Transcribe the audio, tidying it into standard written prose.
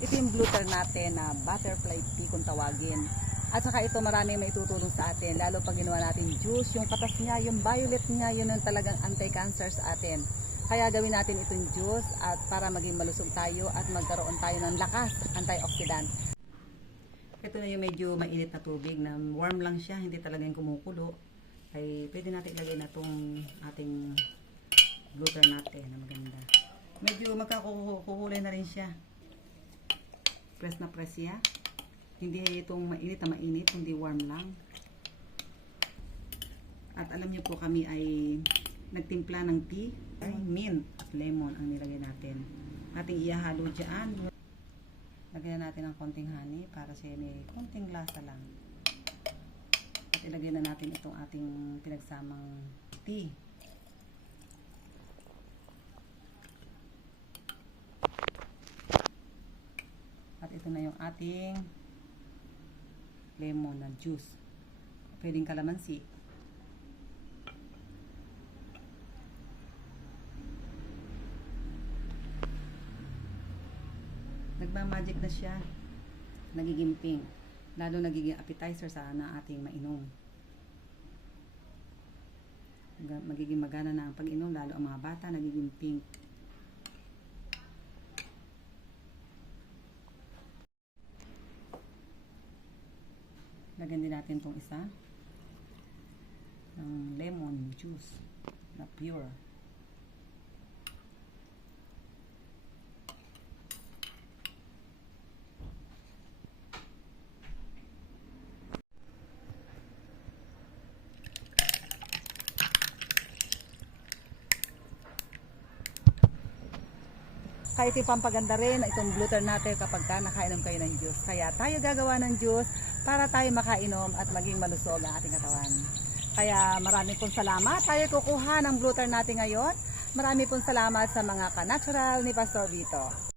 Ito yung bluter natin na butterfly pea kung tawagin. At saka ito maraming maitutulong sa atin, lalo pag ginawa natin juice, yung katas niya, yung violet niya, yun ang talagang anti-cancer sa atin. Kaya gawin natin itong juice at para maging malusog tayo at magkaroon tayo ng lakas, antioxidant. Ito na yung medyo mainit na tubig na warm lang siya, hindi talagang kumukulo. Ay pwede natin ilagay na itong ating bluter natin na maganda. Medyo magkakukulay na rin siya. Press na press siya. Hindi itong mainit na mainit, hindi warm lang. At alam niyo po kami ay nagtimpla ng tea. Ay, mint at lemon ang nilagay natin. Ating ihahalo dyan. Lagyan natin ng konting honey para siya may konting lasa lang. At ilagay na natin itong ating pinagsamang tea. At ito na yung ating lemon na juice. Pwedeng kalamansi. Nagmamagic na siya. Nagiging pink. Lalo nagiging appetizer sa ating mainom. Magiging magana na ang pag-inom. Lalo ang mga bata nagiging pink. Lagyan din natin itong isa ng lemon juice na pure. Kahit ipampaganda rin itong bluter natin kapag nakainom kayo ng juice. Kaya tayo gagawa ng juice para tayo makainom at maging malusog ang ating katawan. Kaya marami pong salamat. Tayo kukuha ng bluter natin ngayon. Marami pong salamat sa mga ka-natural ni Pastor Vito.